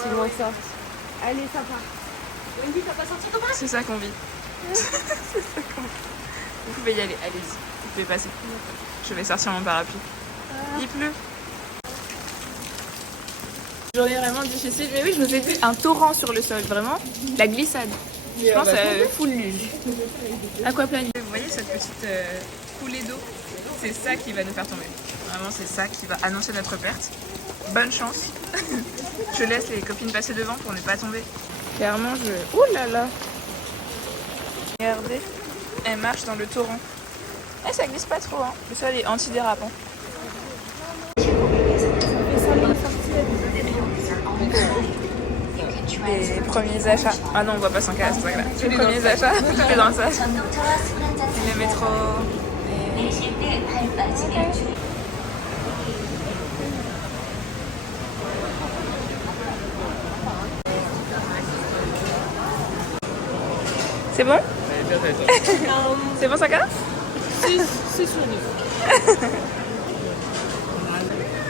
C'est loin que ça. Allez, ça part. Wendy, t'as pas sorti ton bras? C'est ça qu'on vit. C'est ça qu'on vit. Vous pouvez y aller, allez-y. Vous pouvez passer. Je vais sortir mon parapluie. Il pleut. Journée vraiment difficile. Mais oui, je vous ai dit, un torrent sur le sol. Vraiment, la glissade. Je pense full luge. Aquaplaning. Vous voyez cette petite coulée d'eau? C'est ça qui va nous faire tomber. Vraiment, c'est ça qui va annoncer notre perte. Bonne chance. Je laisse les copines passer devant pour ne pas tomber. Clairement, je... Ouh là là. Regardez, elle marche dans le torrent. Eh, ça glisse pas trop, hein. Le sol est antidérapant. Les premiers achats. Ah non, on voit pas sans casque, c'est grave. Les premiers achats, je vais dans ça. Le métro. C'est bon? C'est bon, ça casse? C'est sur nous.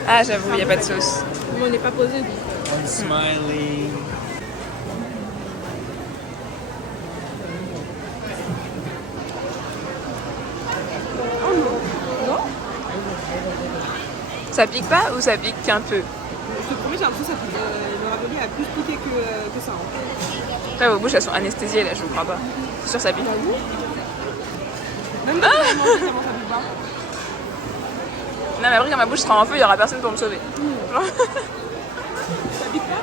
Ah, j'avoue, il n'y a pas de sauce. Mais on n'est pas posé. I'm smiling. Ça pique pas ou ça pique qu'un peu? Je te promets, j'ai l'impression que le ravioli a plus piqué que ça. Après, vos bouches, elles sont anesthésiées, là, je vous crois pas. C'est sûr, ça pique. Même quand tu vas manger, comment ça pique pas? Non, mais après, quand ma bouche sera en feu, il y aura personne pour me sauver. Ça pique pas?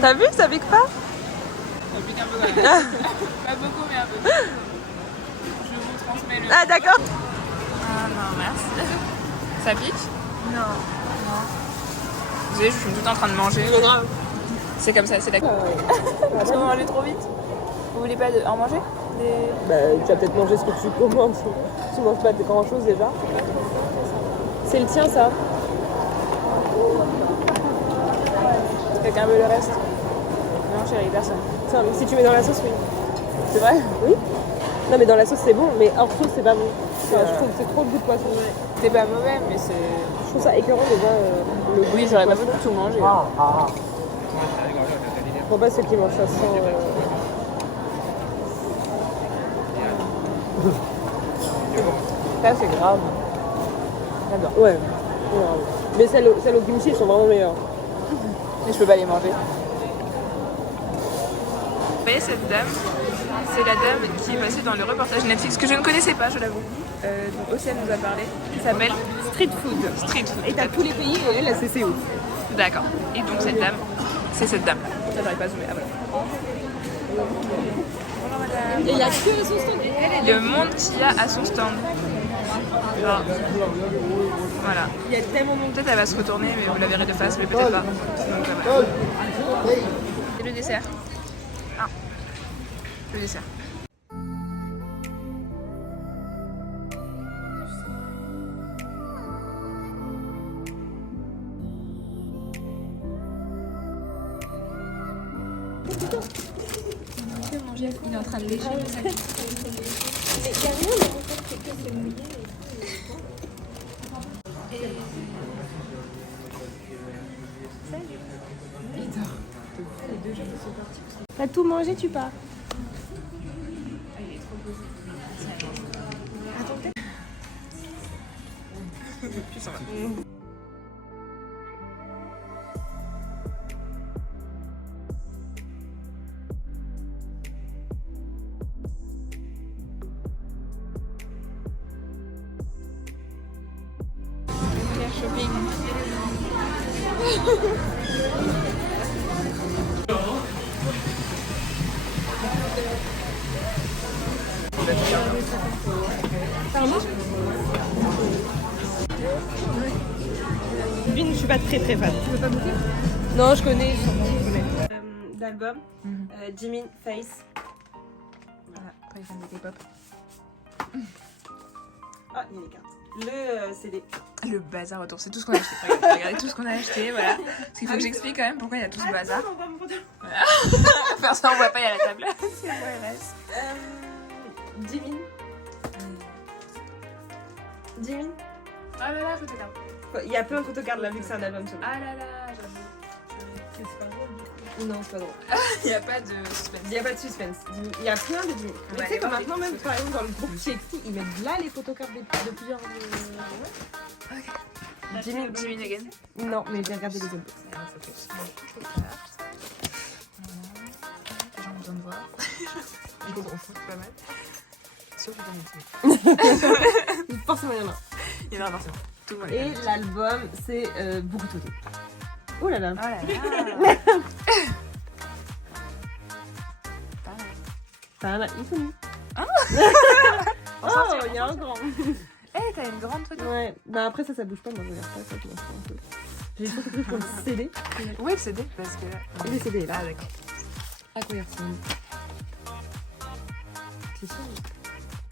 T'as vu, ça pique pas? Ça pique un peu quand même. Pas beaucoup, mais un peu. Je vous transmets le... Ah, d'accord. Ah non, merci. Ça pique? Non. Vous savez, je suis tout en train de manger. C'est grave. C'est comme ça, c'est d'accord. Parce que vous mangez trop vite. Vous voulez pas en manger? Bah, tu vas peut-être manger ce que tu commandes. Tu manges pas grand chose déjà. C'est le tien, ça. Quelqu'un veut le reste? Non, chérie, personne. Tiens, mais si tu mets dans la sauce, oui. C'est vrai? Oui. Non, mais dans la sauce, c'est bon, mais hors sauce, c'est pas bon. Je trouve que c'est trop le goût de poisson. C'est pas mauvais, mais c'est... Je trouve ça écœurant déjà. Le goût Oui, du j'aurais pas poisson. voulu tout manger. Je comprends pas ceux qui mangent ça sans... Ça, c'est grave. J'adore. Ouais. Mais celles au kimchi, ils sont vraiment meilleurs. Mais je peux pas les manger. Vous voyez cette dame? C'est la dame qui est passée dans le reportage Netflix que je ne connaissais pas, je l'avoue. Donc Océane nous a parlé. Ça s'appelle Street food. Street Food. Et t'as tous les pays et elle, c'est Séoul. D'accord. Et donc cette dame, c'est cette dame. Ça, j'arrive pas à zoomer. Ah, voilà. Bonjour madame. Et il y a que la sauce tendue. Le monde qu'il y a à son stand. Genre, voilà. Il y a tellement de monde. Peut-être elle va se retourner, mais vous la verrez de face, mais peut-être pas. Donc voilà. Et le dessert. Ah. Le dessert. Il est en train de lécher le sac. Mais il y a rien, mais en fait, c'est que c'est mouillé. T'as tout mangé, tu pars. Puis ça va. Shopping. Pardon? Vine, je suis pas très fan. Tu veux pas goûter? Non, je connais. d'album. Jimin, Face. Voilà, pour les fans de K-pop. Ah, il y a les cartes. Le CD. Le bazar autour, c'est tout ce qu'on a acheté. Regardez tout ce qu'on a acheté, voilà. Parce qu'il faut que j'explique quand même pourquoi il y a tout ce bazar. Attends, on voit mon pantalon. Enfin, ça on voit pas, il y a la table. C'est moi, Jimin. Jimin. Ah là là, photocard. Il y a plein de photocards là, vu que c'est un album solo. Ah là là, j'avoue. C'est pas drôle du coup. Non, c'est pas drôle. Il n'y a pas de suspense. Il n'y a pas de suspense. Il y a plein de Jimin. Mais tu sais que maintenant, même par exemple, dans le groupe TXT, ils mettent là les photocards de plusieurs. Ok. Jimin. Jimin again. Non, mais j'ai regardé les autres. C'est un focus. Voilà. Les gens ont besoin de voir. Ils vont foutre pas mal. Sauf dans mon film. Forcément, il y en a. Il y en a forcément. Tout le monde. Et l'album, c'est Boruto. Oh là là. Oh là là. Pareil. Il finit. On Oh, sortira, il y a un grand. Eh, t'as une grande photo. Ouais. Bah après, ça bouge pas. Moi, je regarde pas. Ça commence un peu. J'ai surtout pris pour le CD. Oui, le CD, parce que là. Et le CD est là. Ah, d'accord. À quoi il ressemble? C'est sûr.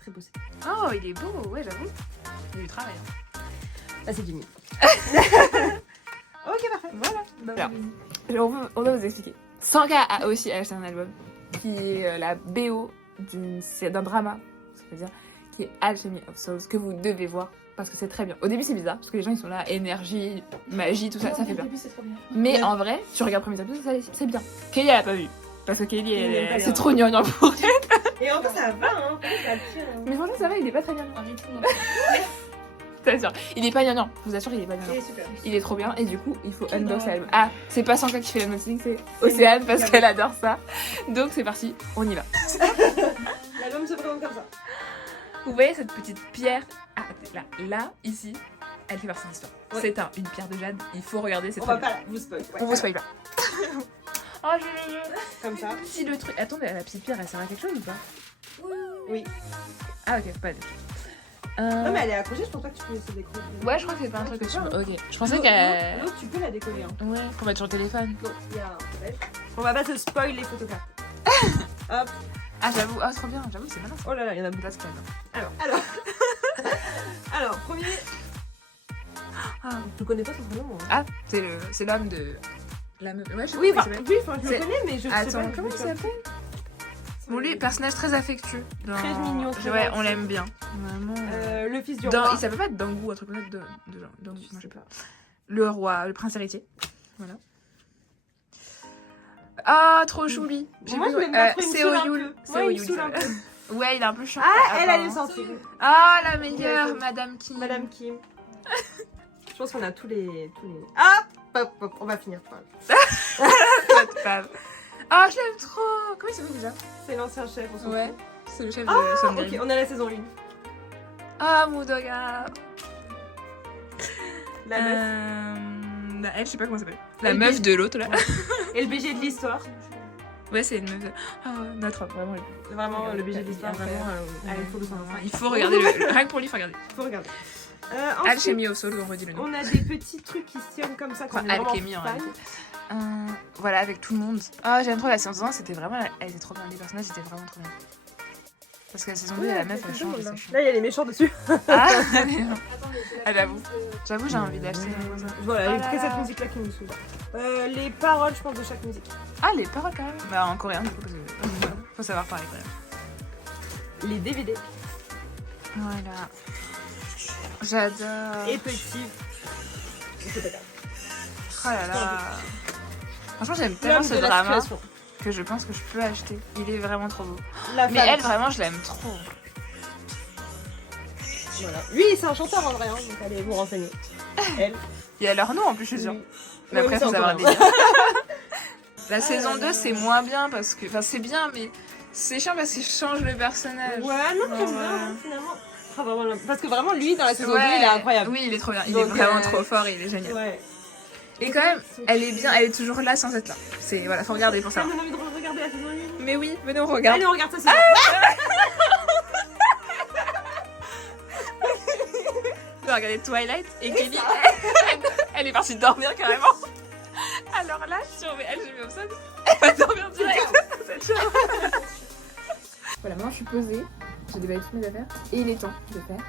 Très beau CD. Oh, il est beau, ouais, j'avoue. Il y a du travail. Hein. Là, c'est Jimmy. Ok, parfait. Voilà. Alors, on va vous expliquer. Sanka a aussi acheté un album qui est la BO d'un drama, ça veut dire, qui est Alchemy of Souls, que vous devez voir parce que c'est très bien. Au début, c'est bizarre parce que les gens ils sont là, énergie, magie, tout ça, ça fait peur. Mais en vrai, tu regardes le premier épisode, c'est bien. Kelly, elle a pas vu. Parce que Kelly, c'est trop gnangnan pour elle. Et en plus, ça va, hein. Ça tire, hein. Mais franchement, ça va, il est pas très gnangnan. Je t'assure. Il est pas gnangnan, je vous assure, il est pas gnangnan. Super. Il est trop bien et du coup il faut unbox l'album. Ah, c'est pas Sanka qui fait l'unboxing, c'est Océane parce qu'elle adore ça. Donc c'est parti, on y va. L'album se présente comme ça. Vous voyez cette petite pierre là, ici, elle fait partie de l'histoire. Ouais. C'est une pierre de jade, il faut regarder, c'est On très va bien. pas vous spoil. On vous spoil pas. Oh, Comme ça. Si le truc. Attends, la petite pierre elle sert à quelque chose ou pas? Oui. Ah, ok, pas de Non, mais elle est accrochée, je pense pas que tu peux laisser décoller. Ouais, je crois que c'est pas un truc que tu peux. Ok, je pensais qu'elle. L'autre, tu peux la décoller. Hein. Ouais, pour mettre sur le téléphone. Non, il y a un bref. On va pas te spoil les photocards. Hop. Ah, j'avoue, ah, trop bien, j'avoue, c'est malin. Oh là là, il y en a beaucoup. That's clever. Alors, premier. Ah, Je connais pas son prénom. Hein. ah c'est l'homme de. La meuf. Ouais, je sais Oui, pas enfin, comment il s'appelle. je le connais, mais je sais pas. Attends, comment il s'appelle? Bon, lui, personnage très affectueux. Très mignon, très Ouais, gentil. on l'aime bien. Vraiment. Le fils du Dans- roi. il s'appelle pas Dangu, un truc comme ça. Dangu, non, je sais pas. Le roi, le prince héritier. Voilà. Ah, trop chou lui. Moi, je l'aime pas trop, il me C'est saoule un Oyul. peu. C'est Ouais, il me Oyul. saoule un peu. Ouais, il est un peu chiant. Ah, elle est apparemment. sortie. Ah, la meilleure, Madame Kim. Madame Kim. Je pense qu'on a tous les. Ah, hop, hop, on va finir par. Pas de femme. Ah, je l'aime trop. Comment il s'appelle déjà? C'est l'ancien chef, on s'en Ouais, fout. c'est le chef Ah, de Son ok, Game. on a la saison 1. Ah, Mudoga. La meuf. Elle, je sais pas comment ça s'appelle. La Elle meuf dit- de l'autre là. Et le BG de l'histoire. Ouais, c'est une meuf. Ah, notre homme, vraiment. Vraiment, le BG de l'histoire. Vraiment, Allez, faut le savoir. il faut regarder rien que pour lui, il faut regarder. Faut regarder. Ensuite, Alchemy of Souls, on redit le nom. on a des petits trucs qui se tiennent comme ça. Enfin, qu'on est vraiment Alchemy en fan. réalité. Voilà, avec tout le monde. Ah, j'aime trop la saison 1, c'était vraiment. Elle était trop bien. Les personnages étaient vraiment trop bien. Parce que la saison 2, Ouais, la meuf, elle c'est change. cool, là. C'est chiant. Là, il y a les méchants dessus. Ah, j'avoue. J'avoue, j'ai envie d'acheter. Voilà, il y a Oh que là cette là. musique-là qui nous saoule. Les paroles, je pense, de chaque musique. Ah, les paroles quand même. Bah, en coréen, du coup, parce que faut savoir parler quand même. Les DVD. Voilà. J'adore. Et petit. Oh là là. Franchement, j'aime tellement L'homme ce de la drama situation. que je pense que je peux acheter. Il est vraiment trop beau. La Mais femme. elle, vraiment, je l'aime trop. Voilà. Lui, c'est un chanteur en vrai, hein, donc allez vous renseigner. Elle. Il y a leur nom en plus, je suis sûre. Oui. Mais Ouais, après, c'est faut savoir encore des La saison 2, c'est moins bien parce que. Enfin, c'est bien, mais c'est chiant parce qu'il change le personnage. Ouais, non, j'aime Ouais. bien, finalement. Ah, vraiment, parce que vraiment, lui, dans la saison 2, Ouais. il est incroyable. Oui, il est trop bien. Il Donc, est vraiment trop fort et il est génial. Ouais. Et quand même, elle est bien, elle est toujours là sans être là. C'est voilà, faut regarder pour Ça ça. me donne envie de regarder la saison 1. Mais oui, venez on regarde. Allez, on regarde ça, c'est bon. On va regarder Twilight et Kelly, elle est partie dormir carrément. Alors là, sur elle, j'ai mis au sol. va dormir direct. Voilà, maintenant je suis posée, j'ai déballé toutes mes affaires et il est temps de faire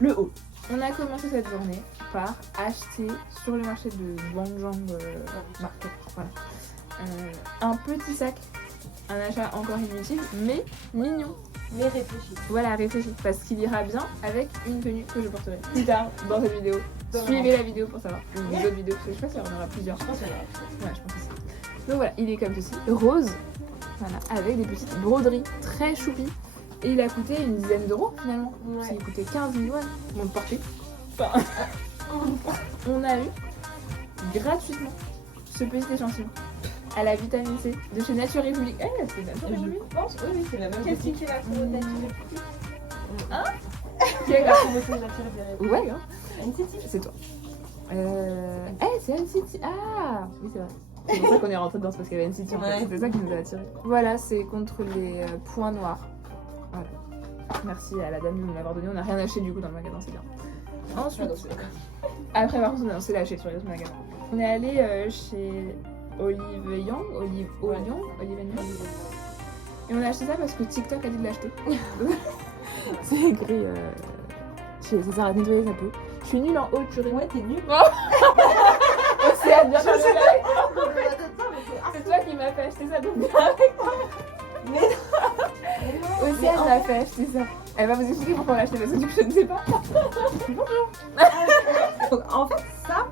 le haul. On a commencé cette journée par acheter sur le marché de Bangjang Market, voilà, un petit sac, un achat encore inutile mais mignon. Mais réfléchis. Voilà, réfléchi, parce qu'il ira bien avec une tenue que je porterai plus tard dans cette vidéo. Suivez la vidéo pour savoir, ou les autres vidéos, parce que je sais pas s'il y en aura plusieurs. Je pense qu'il y en aura. Ouais, je pense aussi. Donc voilà, il est comme ceci, rose, voilà, avec des petites broderies très choupies. Et il a coûté une dizaine d'euros finalement. Ouais. Il coûtait 15 000 won. On le portait. Enfin, on a eu gratuitement ce petit échantillon à la vitamine C de chez Nature République. Eh, c'est Nature République. Je pense, oui, c'est la même Qu'est-ce qui boutique. fait la promo de Nature Qui est La promotion de Nature République. Ouais, hein, NCT. c'est toi. C'est NCT. Ah, oui, c'est vrai. C'est pour ça qu'on est rentré dedans, c'est parce qu'il y avait NCT en fait. Ouais. C'était ça qui nous a attirés. Voilà, c'est contre les points noirs. Voilà. Merci à la dame de nous l'avoir donné. On n'a rien acheté du coup dans le magasin, c'est bien. Ensuite, après par contre, on s'est lâché sur les autres magasins. On est allé chez Olive Young, Olive Young. Et on a acheté ça parce que TikTok a dit de l'acheter. C'est écrit. Ça sert à nettoyer sa peau. Je suis nulle en haut, tu Ouais, t'es nulle. Océane, bien sûr, c'est toi qui m'as fait acheter ça, donc viens avec moi. Océane m'a fait acheter ça. Elle va vous expliquer pourquoi on l'a acheté parce que du coup je ne sais pas. Donc, en fait, ça,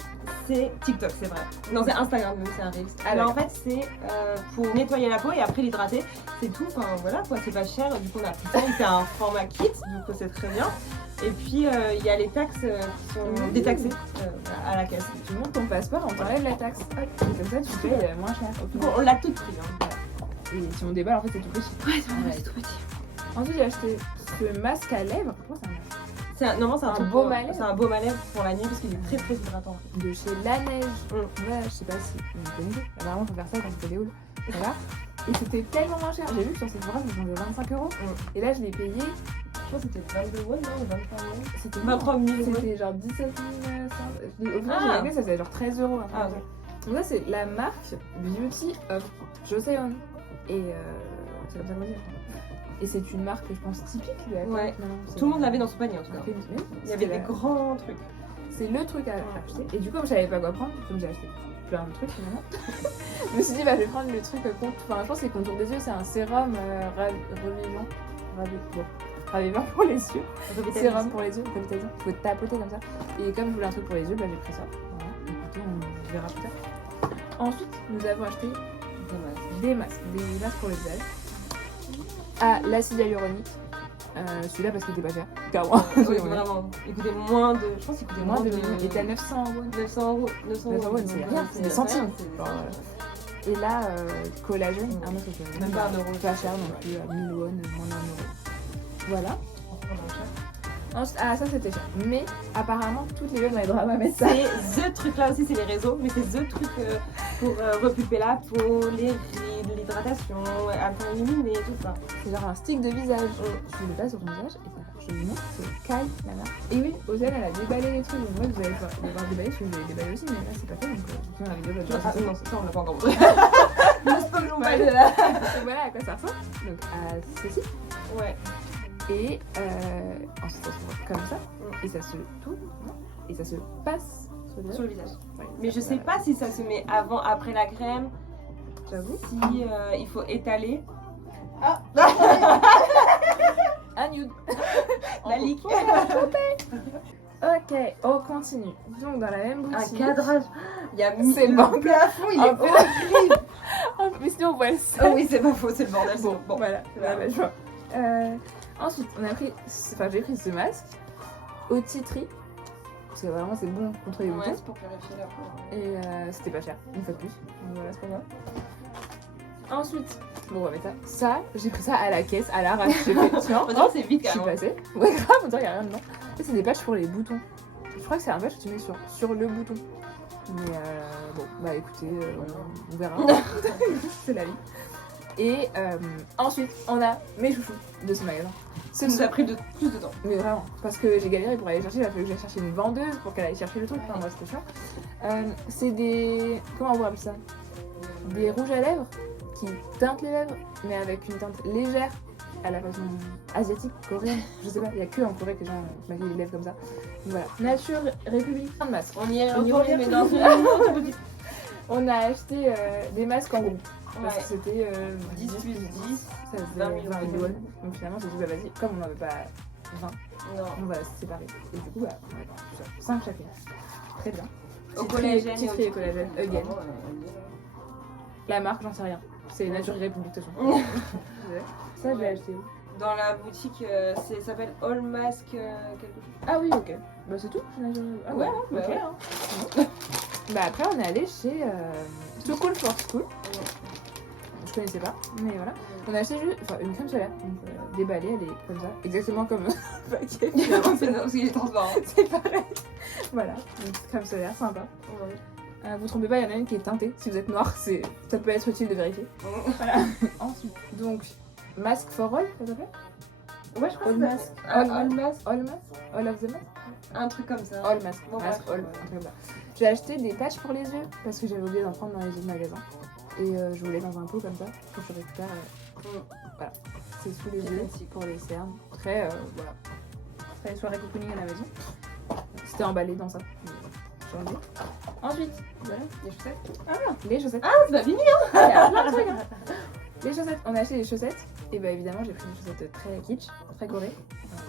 c'est TikTok, c'est vrai. Non, c'est Instagram, même c'est un Reels. Alors en fait, c'est pour nettoyer la peau et après l'hydrater. C'est tout. Enfin voilà quoi, c'est pas cher. Du coup, on a pris ça. C'est un format kit, donc c'est très bien. Et puis il y a les taxes qui sont détaxées à la caisse. Tu montes ton passeport, on t'enlève la taxe. Hop, et comme ça tu payes moins cher. Du coup, on l'a tout pris. Hein. Et si on déballe, en fait c'est tout petit. Ouais, c'est tout petit. Ensuite j'ai acheté ce masque à lèvres. Pourquoi c'est un masque? Normalement, c'est un truc baume à lèvres. C'est un baume à lèvres pour la nuit parce qu'il est très très hydratant. De chez La Neige. Ouais, je sais pas si vous connaissez. Apparemment, faut faire ça quand c'était des hauls. Voilà. Et c'était tellement moins cher. J'ai vu que sur cette bras, je vendais 25 €. Et là, je l'ai payé. Je crois que c'était 22 won, non 23 won. C'était 23 000 won. C'était genre 17 500. Au final, j'ai réglé, ça faisait genre 13 €. Ah, ouais. Donc, ça, c'est la marque Beauty of Joseon. Et c'est comme ça qu'on dit. Et c'est une marque, je pense, typique de la Ouais. non, Tout le monde l'avait dans son panier en tout cas. Il y avait des grands trucs. C'est le truc à acheter. Et du coup, comme je savais pas quoi prendre, comme j'ai acheté plein de trucs finalement, je me suis dit, bah, je vais prendre le truc contre. Enfin, je pense que c'est contour des yeux, c'est un sérum ravivant pour les yeux. Sérum pour les yeux, revitalisant. Il faut tapoter comme ça. Et comme je voulais un truc pour les yeux, bah, j'ai pris ça. Voilà. Écoutez, on verra plus tard. Ensuite, nous avons acheté des masques pour le visage. À l'acide hyaluronique. Celui-là parce qu'il était pas cher. Carrément. Oui, vraiment. Il coûtait moins de. Je pense qu'il coûtait Moins de. Il était à 900 €. 900 €. 900 €, c'est rien, c'est des centimes. Et là, collagène, un autre truc. Même pas 1 euro. Pas cher non plus, 1000 won, moins d'1 €. Voilà. Ensuite, ça c'était cher. Mais apparemment, toutes les meufs dans les dramas mettent ça. C'est the truc là aussi, c'est les réseaux, mais c'est the truc pour repulper la peau, l'hydratation, éliminer tout ça. C'est genre un stick de visage. Tu le passes sur ton visage et ça, je le montre, c'est Kai, la marque. Et oui, Océane, elle a déballé les trucs. Donc, moi, vous allez devoir déballer, parce que vous allez déballer aussi, mais là, c'est pas fait. Donc, dans la vidéo, Non, ça on l'a pas encore montré. Ne spoilons pas de là. Donc, voilà à quoi ça ressemble. Donc, à ceci. Ouais. Et ensuite, ça se voit comme ça. Et ça se tourne. Et ça se passe sur le visage. Ouais, Mais je sais pas si ça se met avant, après la crème, J'avoue. si il faut étaler. Un nude. La lique. Ok, on continue. Donc, dans la même Un boutique. cadrage. Il y a C'est le bon. plafond, il Un est peu. horrible. Mais sinon, on voit le Oh sol. oui, c'est pas faux, c'est le bordel. Bon, Bon, voilà, c'est la même chose. Ensuite, on a pris, j'ai pris ce masque au titri parce que vraiment c'est bon contre les boutons. Ouais, c'est pour purifier la peau. Et c'était pas cher, une fois de plus. Donc voilà, c'est pas grave. Ensuite, bon, on va mettre ça. Ça, j'ai pris ça à la caisse, à l'arrache. J'ai fait, tiens, On dirait que c'est vite je suis quand même. passée. Ouais, grave, on dirait qu'il y a rien dedans. Et c'est des patchs pour les boutons. Je crois que c'est un patch que tu mets sur le bouton. Mais bon, bah écoutez, on verra. C'est la vie. Et ensuite, on a mes chouchous de ce magasin. Ça nous a pris plus de temps. Mais vraiment, parce que j'ai galéré pour aller chercher, il a fallu que j'aille chercher une vendeuse pour qu'elle aille chercher le truc. Enfin, moi, c'était ça. C'est des. Comment on appelle ça? Des rouges à lèvres qui teinte les lèvres, mais avec une teinte légère, à la façon asiatique, coréenne. Je sais pas, il y a que en Corée que les gens se maquillent les lèvres comme ça. Donc voilà. Nature République, plein de masques. On y est On y retourné, revient. mais dans une On a acheté des masques en groupe. Parce Ouais. que c'était 10 plus 10, ça faisait 20 20 000 000 won. Donc finalement, c'est dit, bah vas-y, comme on n'en avait pas 20, non. on va se séparer. Et du coup, bah, on a 5 chacun. Très bien. Au Titré- collagène. titré et collagène, again. La marque, j'en sais rien. C'est Nature République de toute façon. Ça, je l'ai acheté où? Dans la boutique, ça s'appelle All Mask quelque chose. Ah oui, ok. Bah c'est tout. Ah Ouais, ok. bah ouais. Hein. Bah après, on est allé chez Too Cool for School. Je connaissais pas, mais voilà. On a acheté juste une crème solaire, donc déballée, elle est comme ça, exactement comme un paquet. C'est non, parce qu'il est transparent. C'est pareil. Voilà, une petite crème solaire, sympa. Vous trompez pas, il y en a une qui est teintée. Si vous êtes noir, ça peut être utile de vérifier. Voilà. Ensuite, donc, Mask for All, ça s'appelle? Ouais, je crois All que Mask. c'est All Mask. All Mask? All of the Mask? Un truc comme ça. All Mask. Bon, Mask, bref. All, un truc comme ça. J'ai acheté des patchs pour les yeux parce que j'avais oublié d'en prendre dans les autres magasins. Et je voulais dans un pot comme ça pour que je récupère. Voilà. C'est sous les yeux pour les cernes. Très, voilà. Très soirée cocooning à la maison. C'était emballé dans ça. J'en ai. Ensuite, voilà. Les chaussettes. Ah, les chaussettes. Ah, c'est pas fini. Il y a plein de trucs, hein. Les chaussettes. On a acheté des chaussettes. Et bah évidemment, j'ai pris des chaussettes très kitsch, très corées.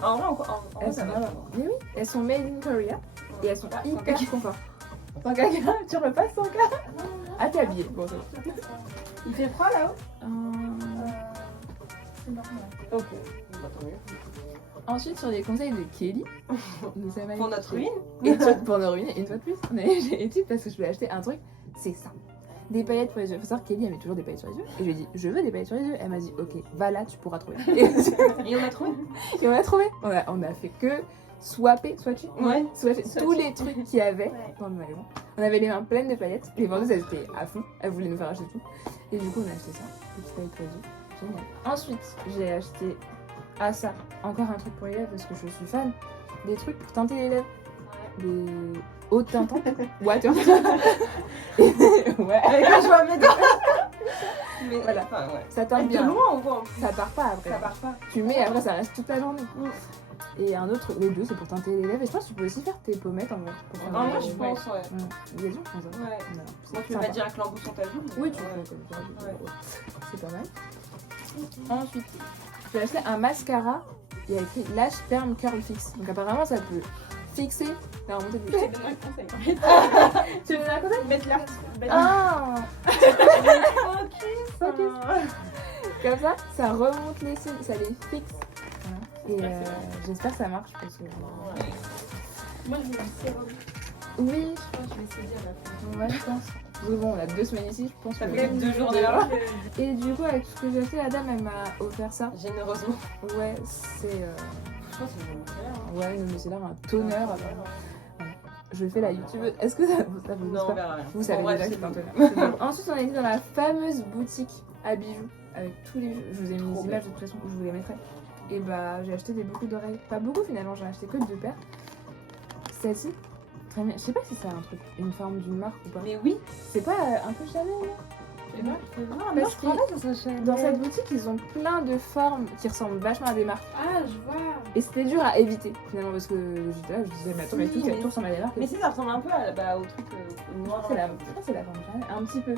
En vrai, en Elles ça sont va. vraiment. Mais oui, elles sont made in Korea. Et elles sont Ah, hyper sans confort. Sans caca, tu repasses sans caca. Ah, t'es habillée. Bon, c'est bon. Il fait froid là-haut. Ok. Bah, tant mieux. Ensuite, sur les conseils de Kelly, nous sommes allés Pour notre chez- ruine. Étude pour nos ruines, une fois de plus. On est allé chez Étude parce que je voulais acheter un truc, c'est ça. Des paillettes pour les yeux. Faut savoir que Kelly, elle met toujours des paillettes sur les yeux. Et je lui ai dit, je veux des paillettes sur les yeux. Elle m'a dit, ok, va là, tu pourras trouver. Et on a trouvé. Et on a trouvé. On a fait que swapper Ouais. tous les trucs qu'il y avait dans le magasin. On avait les mains pleines de paillettes. Les vendeuses, elles étaient à fond. Elles voulaient nous faire acheter tout. Et du coup, on a acheté ça. Des petites paillettes pour les yeux. Génial. Ensuite, j'ai acheté ça. Encore un truc pour les lèvres parce que je suis fan. Des trucs pour teinter les lèvres. Des hautes teintantes. Water. Ouais. Quand je vois mes dents. Mais Voilà. enfin, ouais. Ça teinte De bien. loin, on voit en plus. Ça part pas après. Ça part pas. Tu mets et après ça reste toute la journée. Et un autre, les deux, c'est pour teinter les lèvres. Et je pense que tu peux aussi faire tes pommettes en vrai. Pour faire En des- vrai, je pense, ouais. Ouais. Il y a du coup, ça. Ouais. Voilà. Moi, C'est tu veux sympa. pas direct l'embout sur ta joue. mais- Oui, tu ouais. peux comme ça. Ouais. C'est pas mal. Ensuite, j'ai acheté un mascara. Il y a écrit Lash Perm Curl Fix. Donc apparemment, ça peut fixer la remontée des cheveux. Donne-moi un conseil. Tu veux donner un conseil? Mettre là. Ah, Ok. comme ça remonte les cils, ça les fixe. Voilà. Et j'espère que ça marche parce que. Moi, je veux un sérum. Oui, Je pense que je vais essayer à la fin. ouais, je pense. Parce que bon, on a 2 semaines ici, je pense Ça que. fait 2 jours déjà. Et du coup, avec tout ce que j'ai acheté, la dame, elle m'a offert ça. Généreusement. Ouais, c'est. Je pense que c'est bon. Ouais, non, mais c'est là un tonnerre. Voilà. Je fais la youtubeuse. Est-ce que ça vous Non, dit on pas? verra rien. Vous savez Bon, bref, déjà que c'est c'est un bon. tonnerre. Ensuite, on a été dans la fameuse boutique à bijoux avec tous les bijoux. Je vous ai mis Trop des images de toute façon, je vous les mettrai. Et bah, j'ai acheté des boucles d'oreilles. Pas beaucoup finalement, j'en ai acheté que 2 paires. Celle-ci, très bien. Je sais pas si c'est un truc, une forme d'une marque ou pas. Mais oui. C'est pas un peu Chanel, non? Et moi, je peux voir. Parce je crois pas que ça soit Dans cette boutique, ils ont plein de formes qui ressemblent vachement à des marques. Ah, je vois. Et c'était dur à éviter finalement parce que j'étais là, je disais, mais attends, mais Si, tout mais- ressemble à des marques. Mais si, ça ressemble un peu à, au truc noir. C'est la, je crois que c'est la forme Chanel, un petit peu.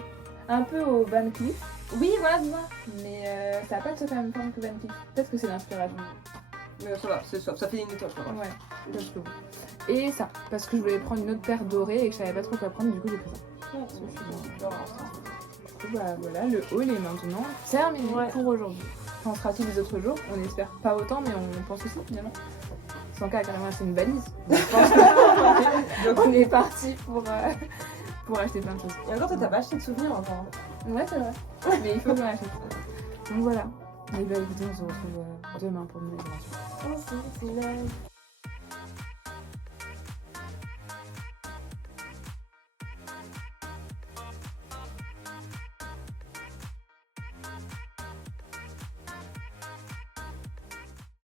Un peu au Van Cleef, Oui, voilà, c'est ça. mais ça n'a pas tout à fait la même forme que Van Cleef. Peut-être que c'est l'inspiration. Mais ça va, c'est ça. Ça fait une étoile, je crois. Ouais, parce que bon. Et ça, parce que je voulais prendre une autre paire dorée et que je savais pas trop quoi prendre, du coup j'ai pris ça. Ouais, Parce que je suis genre, Du coup, bah voilà, le haul est maintenant terminé Ouais. pour aujourd'hui. Quand on sera tous les autres jours, on espère pas autant, mais on pense aussi finalement. Sans cas, carrément, c'est une valise. Donc, je pense que on est parti pour acheter plein de choses. Et encore, toi, t'as pas acheté de souvenirs encore. Ouais, c'est vrai. Mais il faut que j'en achète. Donc voilà. Et bah écoutez, on se retrouve demain pour une nouvelle aventure. Oh, c'est